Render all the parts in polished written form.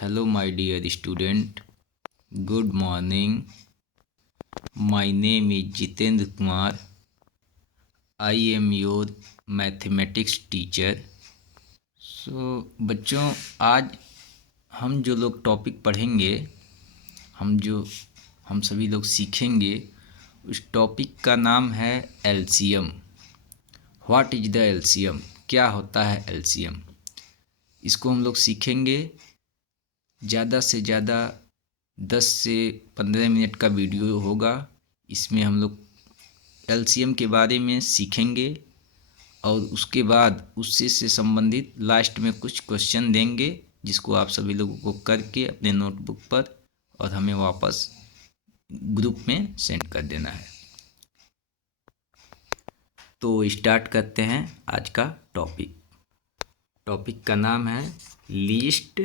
Hello, my dear student. Good morning. My name is Jitendra Kumar. I am your mathematics teacher. बच्चों, आज हम जो लोग topic पढ़ेंगे, हम सभी लोग सीखेंगे, उस टॉपिक का नाम है LCM. What is the LCM? क्या होता है एलसीएम? इसको हम लोग सीखेंगे। ज़्यादा से ज़्यादा 10 से 15 मिनट का वीडियो होगा। इसमें हम लोग एलसीएम के बारे में सीखेंगे और उसके बाद उससे से संबंधित लास्ट में कुछ क्वेश्चन देंगे, जिसको आप सभी लोगों को करके अपने नोटबुक पर और हमें वापस ग्रुप में सेंड कर देना है। तो स्टार्ट करते हैं आज का टॉपिक। टॉपिक का नाम है least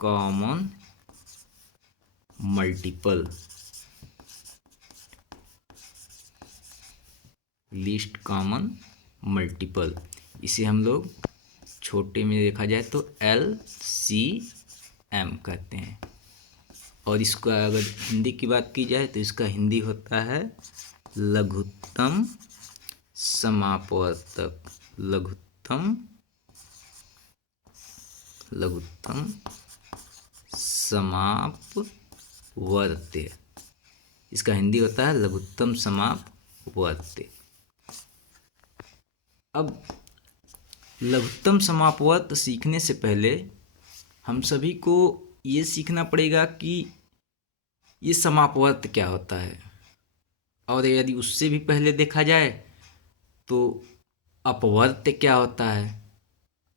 common multiple. Least common multiple, इसे हम लोग छोटे में देखा जाए तो LCM कहते हैं। और इसका अगर हिंदी की बात की जाए तो इसका हिंदी होता है लघुत्तम समापवर्तक। लघुत्तम समापवर्त्य, इसका हिंदी होता है लघुत्तम समापवर्त्य। अब लघुत्तम समापवर्त सीखने से पहले हम सभी को ये सीखना पड़ेगा कि ये समापवर्त क्या होता है, और यदि उससे भी पहले देखा जाए तो अपवर्त्य क्या होता है।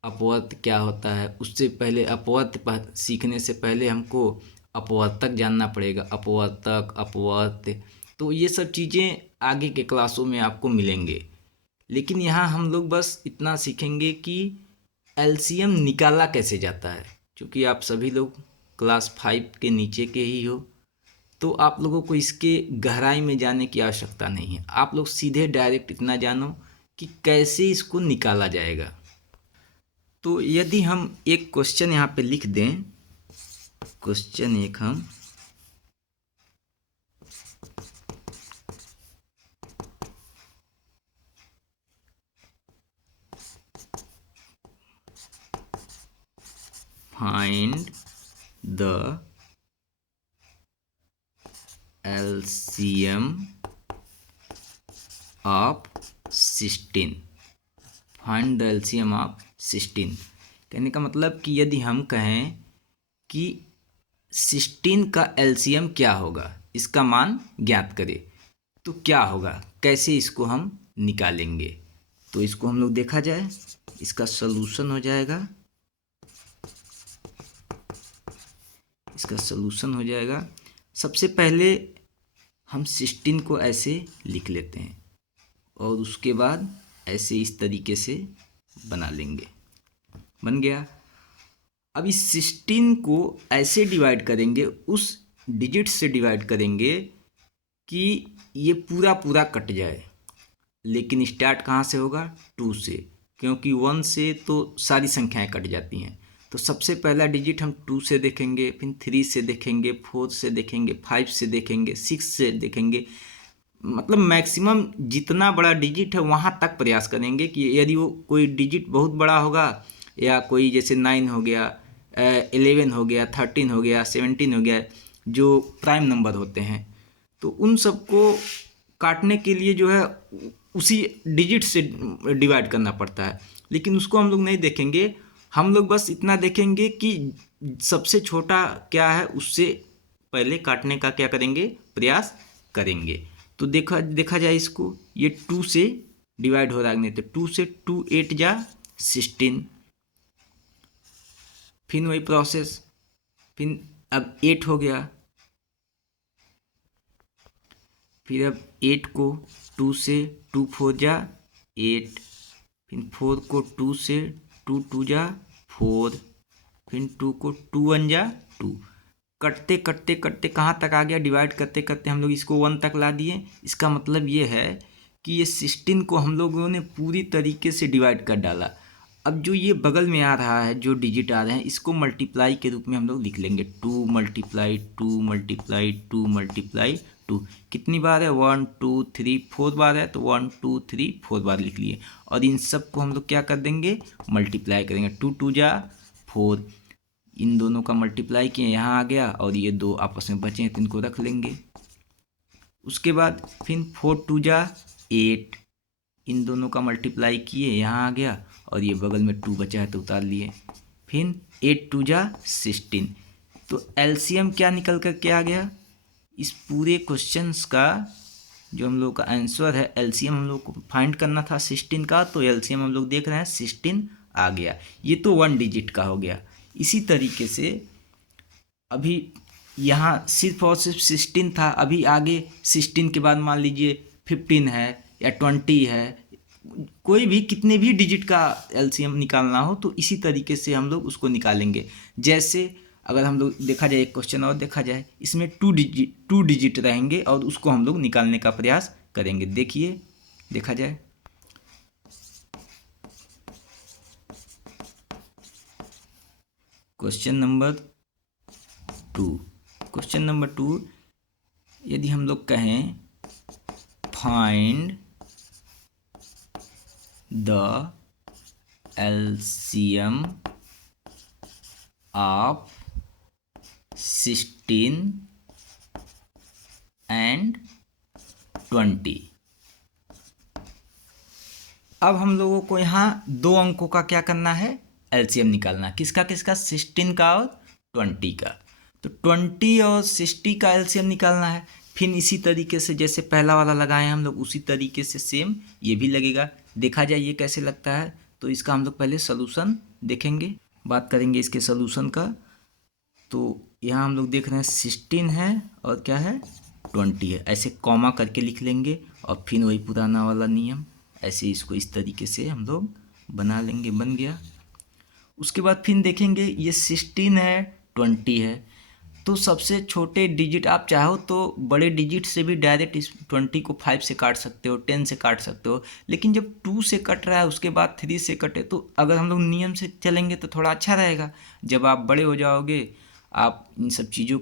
अपवर्त्य क्या होता है, उससे पहले अपवर्त्य सीखने से पहले हमको अपवर्तक जानना पड़ेगा। अपवर्तक, अपवर्त्य, तो ये सब चीज़ें आगे के क्लासों में आपको मिलेंगे। लेकिन यहाँ हम लोग बस इतना सीखेंगे कि एलसीएम निकाला कैसे जाता है। क्योंकि आप सभी लोग क्लास 5 के नीचे के ही हो, तो आप लोगों को इसके गहराई में जाने की आवश्यकता नहीं है। आप लोग सीधे डायरेक्ट इतना जानो कि कैसे इसको निकाला जाएगा। तो यदि हम एक क्वेश्चन यहाँ पे लिख दें, क्वेश्चन एक हम find the LCM of 16। Find the LCM of 16 कहने का मतलब कि यदि हम कहें कि 16 का LCM क्या होगा, इसका मान ज्ञात करें, तो क्या होगा, कैसे इसको हम निकालेंगे। तो इसको हम लोग देखा जाए, इसका सलूशन हो जाएगा। सबसे पहले हम 16 को ऐसे लिख लेते हैं और उसके बाद ऐसे इस तरीके से बना लेंगे। बन गया। अब इस 16 को ऐसे डिवाइड करेंगे, उस डिजिट से डिवाइड करेंगे कि ये पूरा पूरा कट जाए। लेकिन स्टार्ट कहाँ से होगा? 2 से, क्योंकि 1 से तो सारी संख्याएं कट जाती हैं। तो सबसे पहला डिजिट हम 2 से देखेंगे, फिर 3 से देखेंगे, 4 से देखेंगे, 5 से देखेंगे, 6 से देखेंगे। मतलब मैक्सिमम जितना बड़ा डिजिट है वहाँ तक प्रयास करेंगे कि यदि वो कोई डिजिट बहुत बड़ा होगा, या कोई जैसे 9 हो गया, 11 हो गया, 13 हो गया, 17 हो गया, जो प्राइम नंबर होते हैं, तो उन सबको काटने के लिए जो है उसी डिजिट से डिवाइड करना पड़ता है। लेकिन उसको हम लोग नहीं देखेंगे। हम लोग बस इतना देखेंगे कि सबसे छोटा क्या है, उससे पहले काटने का क्या करेंगे, प्रयास करेंगे। तो देखा जाए इसको, ये 2 से डिवाइड हो रहा है, नहीं तो 2 से 2 8 जा 16। फिर वही प्रोसेस, फिर अब 8 हो गया, फिर अब 8 को 2 से 2 4 जा 8, फिर 4 को 2 से 2 2 जा 4, फिर 2 को 2 1 जा 2। कटते कटते कटते कहाँ तक आ गया, डिवाइड करते करते हम लोग इसको 1 तक ला दिए। इसका मतलब ये है कि ये 16 को हम लोगों ने पूरी तरीके से डिवाइड कर डाला। अब जो ये बगल में आ रहा है, जो डिजिट आ रहे हैं, इसको मल्टीप्लाई के रूप में हम लोग लिख लेंगे। 2 मल्टीप्लाई 2 मल्टीप्लाई 2 मल्टीप्लाई 2। कितनी बार है? 1 2 3 4 बार है, तो 1 2 3 4 बार लिख लिए। और इन सब को हम लोग क्या कर देंगे? मल्टीप्लाई करेंगे। 2 2 जा 4, इन दोनों का मल्टीप्लाई किए, यहाँ आ गया, और ये दो आपस में बचे हैं तो इनको रख लेंगे। उसके बाद फिर 4 2 जा 8, इन दोनों का मल्टीप्लाई किए, यहाँ आ गया, और ये बगल में 2 बचा है तो उतार लिए। फिर 8 2 जा 16। तो एलसीएम क्या निकल कर के आ गया? इस पूरे क्वेश्चंस का जो हम लोग का आंसर है, एलसीएम हम लोग को फाइंड करना था 16 का, तो एलसीएम हम लोग देख रहे हैं 16 आ गया। ये तो 1 डिजिट का हो गया। इसी तरीके से अभी यहाँ सिर्फ और सिर्फ 16 था, अभी आगे 16 के बाद मान लीजिए 15 है या 20 है, कोई भी कितने भी डिजिट का एलसीएम निकालना हो तो इसी तरीके से हम लोग उसको निकालेंगे। जैसे अगर हम लोग देखा जाए, एक क्वेश्चन और देखा जाए, इसमें 2 डिजिट रहेंगे और उसको हम लोग निकालने का प्रयास करेंगे। देखिए, देखा जाए, क्वेश्चन नंबर 2, यदि हम लोग कहें find the LCM of 16 and 20। अब हम लोगों को यहाँ 2 अंकों का क्या करना है? एलसीएम निकालना। किसका किसका? 16 का और 20 का। तो 20 और 60 का एलसीएम निकालना है। फिर इसी तरीके से जैसे पहला वाला लगाए हम लोग, उसी तरीके से सेम ये भी लगेगा। देखा जाए ये कैसे लगता है, तो इसका हम लोग पहले सोल्यूशन देखेंगे, बात करेंगे इसके सोल्यूशन का। तो यहाँ हम लोग देख रहे हैं 16 है और क्या है? 20 है। ऐसे कॉमा करके लिख लेंगे और फिर वही पुराना वाला नियम, ऐसे इसको इस तरीके से हम लोग बना लेंगे, बन गया। उसके बाद फिर देखेंगे ये 16 है, 20 है, तो सबसे छोटे डिजिट आप चाहो तो बड़े डिजिट से भी डायरेक्ट इस 20 को 5 से काट सकते हो, 10 से काट सकते हो। लेकिन जब 2 से कट रहा है, उसके बाद 3 से कटे, तो अगर हम लोग नियम से चलेंगे तो थोड़ा अच्छा रहेगा। जब आप बड़े हो जाओगे, आप इन सब चीज़ों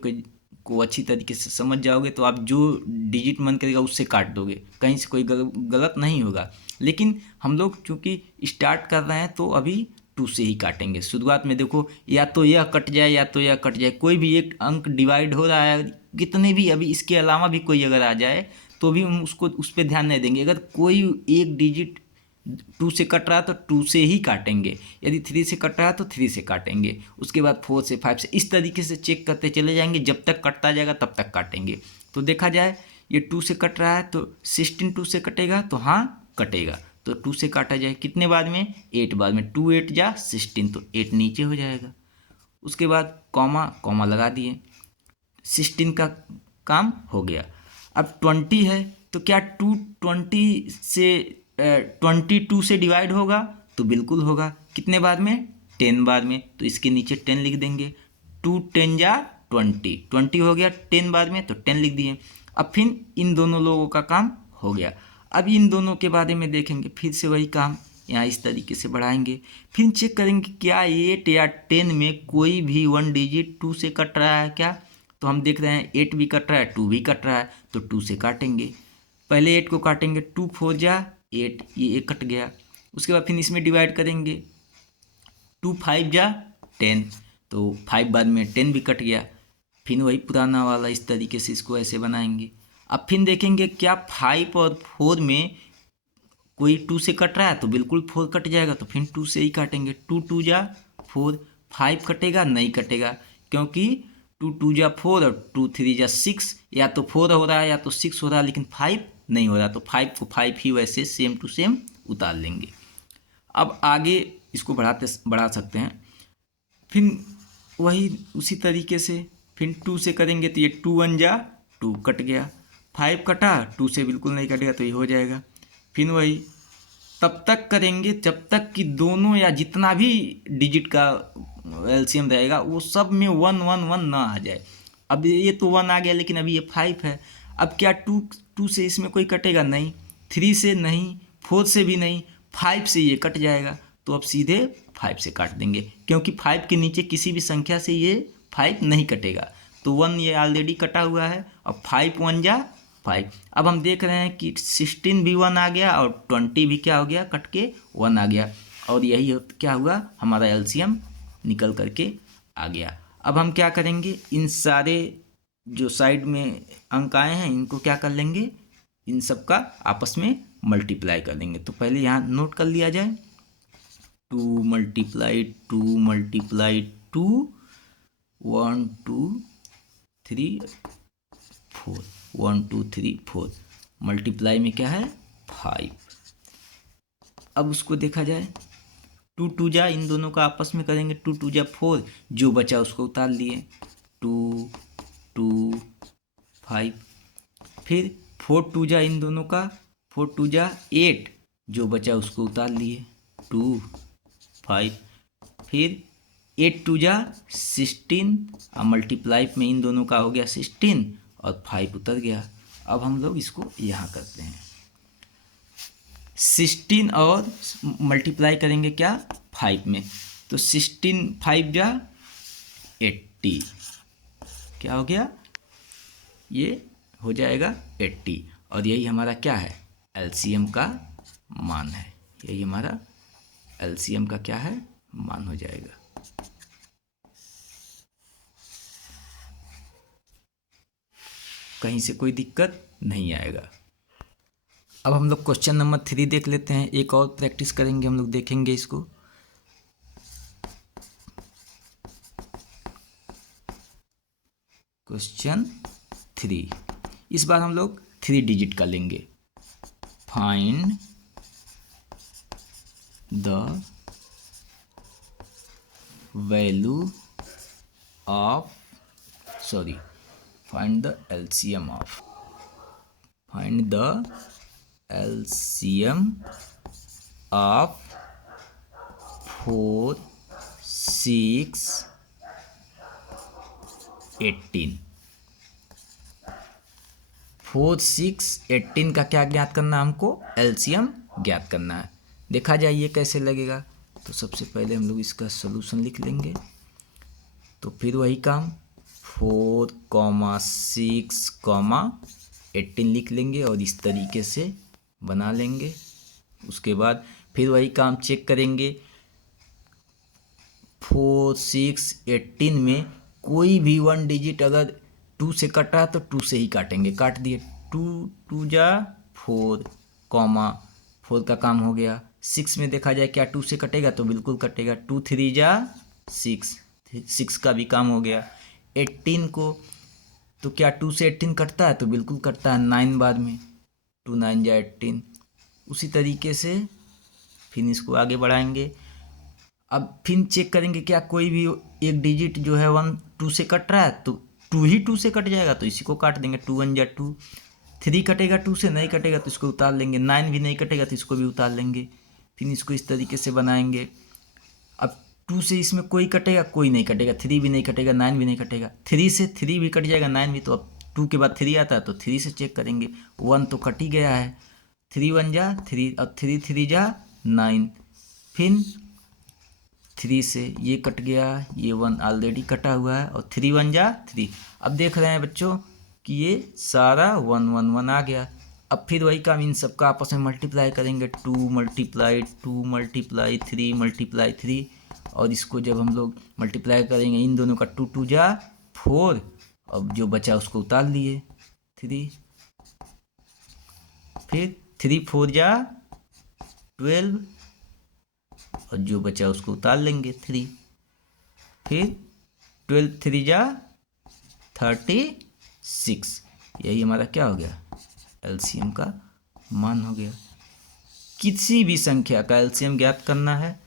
को अच्छी तरीके से समझ जाओगे, तो आप जो डिजिट मन करेगा उससे काट दोगे, कहीं से कोई गलत नहीं होगा। लेकिन हम लोग चूँकि स्टार्ट कर रहे हैं तो अभी 2 से ही काटेंगे। शुरुआत में देखो, या तो यह कट जाए या तो यह कट जाए, कोई भी एक अंक डिवाइड हो रहा है, कितने भी अभी इसके अलावा भी कोई अगर आ जाए तो भी हम उसको उस पर ध्यान नहीं देंगे। अगर कोई एक डिजिट 2 से कट रहा है तो 2 से ही काटेंगे, यदि 3 से कट रहा है तो 3 से काटेंगे, उसके बाद 4 से 5 से, इस तरीके से चेक करते चले जाएंगे। जब तक कटता जाएगा तब तक काटेंगे। तो देखा जाए ये 2 से कट रहा है तो 16 2 से कटेगा, तो हाँ कटेगा। तो 2 से काटा जाए कितने बाद में? 8 बाद में। 2 8 जा 16, तो 8 नीचे हो जाएगा। उसके बाद कॉमा लगा दिए, 16 का काम हो गया। अब 20 है तो क्या 20 से 22 से डिवाइड होगा? तो बिल्कुल होगा। कितने बाद में? 10 बाद में। तो इसके नीचे 10 लिख देंगे। 2 10 जा 20 हो गया 10 बाद में, तो 10 लिख दिए। अब फिर इन दोनों लोगों का काम हो गया। अब इन दोनों के बारे में देखेंगे, फिर से वही काम यहाँ इस तरीके से बढ़ाएंगे, फिर चेक करेंगे क्या 8 या 10 में कोई भी 1 डिजिट 2 से कट रहा है क्या? तो हम देख रहे हैं 8 भी कट रहा है, 2 भी कट रहा है, तो 2 से काटेंगे। पहले 8 को काटेंगे, 2 4 जा 8, ये 1 कट गया। उसके बाद फिर इसमें डिवाइड करेंगे, 2 5 जा 10, तो 5 बाद में 10 भी कट गया। फिर वही पुराना वाला इस तरीके से इसको ऐसे बनाएंगे। अब फिर देखेंगे क्या 5 और 4 में कोई 2 से कट रहा है, तो बिल्कुल 4 कट जाएगा, तो फिर 2 से ही काटेंगे। 2 2 जा 4, 5 कटेगा? नहीं कटेगा, क्योंकि 2 2 जा 4 और 2 3 जा 6, या तो 4 हो रहा है या तो 6 हो रहा है, लेकिन 5 नहीं हो रहा, तो 5 को 5 ही वैसे सेम टू सेम उतार लेंगे। अब आगे इसको बढ़ा सकते हैं। फिर वही उसी तरीके से फिर 2 से करेंगे, तो ये 2 1 जा 2 कट गया, 5 कटा, 2 से बिल्कुल नहीं कटेगा, तो ये हो जाएगा। फिर वही तब तक करेंगे जब तक कि दोनों या जितना भी डिजिट का एलसीएम रहेगा वो सब में 1 1 1 ना आ जाए। अब ये तो 1 आ गया, लेकिन अभी ये 5 है। अब क्या 2 से इसमें कोई कटेगा? नहीं, 3 से नहीं, 4 से भी नहीं, 5 से ये कट जाएगा। तो अब सीधे 5 से काट देंगे, क्योंकि 5 के नीचे किसी भी संख्या से ये 5 नहीं कटेगा। तो 1 ये ऑलरेडी कटा हुआ है। अब 5 1 जा 5। अब हम देख रहे हैं कि 16 भी 1 आ गया और 20 भी क्या हो गया, कट के 1 आ गया। और यही क्या हुआ, हमारा एलसीएम निकल करके आ गया। अब हम क्या करेंगे, इन सारे जो साइड में अंक आए हैं इनको क्या कर लेंगे, इन सब का आपस में मल्टीप्लाई कर देंगे। तो पहले यहाँ नोट कर लिया जाए, 2 मल्टीप्लाई 2 मल्टीप्लाई 2, 1 2 3 4, 1 2 3 4, मल्टीप्लाई में क्या है 5। अब उसको देखा जाए, 2 2 जा, इन दोनों का आपस में करेंगे, 2 2 जा 4, जो बचा उसको उतार लिए, 2 2 5। फिर 4 2 जा, इन दोनों का 4 2 जा 8, जो बचा उसको उतार लिए, 2 5। फिर 8 2 जा 16, और मल्टीप्लाई में इन दोनों का हो गया 16 और 5 उतर गया। अब हम लोग इसको यहाँ करते हैं, 16 और मल्टीप्लाई करेंगे क्या 5 में, तो 16 5 जा 80, क्या हो गया, ये हो जाएगा 80। और यही हमारा क्या है, एलसीएम का मान है। यही हमारा एलसीएम का क्या है, मान हो जाएगा। कहीं से कोई दिक्कत नहीं आएगा। अब हम लोग क्वेश्चन नंबर 3 देख लेते हैं, एक और प्रैक्टिस करेंगे, हम लोग देखेंगे इसको। क्वेश्चन 3, इस बार हम लोग 3 डिजिट का लेंगे। Find the value of, sorry, find the LCM of, find the LCM of 4 6 18। 4 6 18 का क्या ज्ञात करना है हमको, LCM ज्ञात करना है। देखा जाए ये कैसे लगेगा, तो सबसे पहले हम लोग इसका सॉल्यूशन लिख लेंगे। तो फिर वही काम, 4 6 18 लिख लेंगे और इस तरीके से बना लेंगे। उसके बाद फिर वही काम चेक करेंगे, 4 6 18 में कोई भी 1 डिजिट अगर 2 से कटा तो 2 से ही काटेंगे। काट दिए, 2 2 जा 4, 4 का काम हो गया। 6 में देखा जाए क्या 2 से कटेगा, तो बिल्कुल कटेगा, 2 3 जा 6, 6 का भी काम हो गया। 18 को तो क्या 2 से 18 कटता है, तो बिल्कुल कटता है, 9 बाद में, 2 9 जा 18। उसी तरीके से फिर इसको आगे बढ़ाएंगे। अब फिर चेक करेंगे क्या कोई भी एक डिजिट जो है 1 2 से कट रहा है, तो 2 ही 2 से कट जाएगा, तो इसी को काट देंगे, 2 1 जा 2। 3 कटेगा 2 से, नहीं कटेगा तो इसको उतार लेंगे। 9 भी नहीं कटेगा तो इसको भी उतार लेंगे। फिर इसको इस तरीके से बनाएंगे। अब 2 से इसमें कोई कटेगा, कोई नहीं कटेगा, 3 भी नहीं कटेगा, 9 भी नहीं कटेगा। 3 से 3 भी कट जाएगा, 9 भी। तो अब 2 के बाद 3 आता है, तो 3 से चेक करेंगे, 1 तो कट ही गया है, 3 1 जा 3, और 3 3 जा 9। फिर 3 से ये कट गया, ये 1 ऑलरेडी कटा हुआ है, और 3 1 जा 3। अब देख रहे हैं बच्चों कि ये सारा 1 1 1 आ गया। अब फिर वही काम, इन सब का आपस में मल्टीप्लाई करेंगे, 2 मल्टीप्लाई 2 मल्टीप्लाई 3 मल्टीप्लाई 3। और इसको जब हम लोग मल्टीप्लाई करेंगे, इन दोनों का 2 2 जा 4, अब जो बचा उसको उतार लिए 3। फिर 3 4 जा 12, और जो बचा उसको उतार लेंगे 3। फिर 12 3 जा 36। यही हमारा क्या हो गया, एलसीएम का मान हो गया। किसी भी संख्या का एलसीएम ज्ञात करना है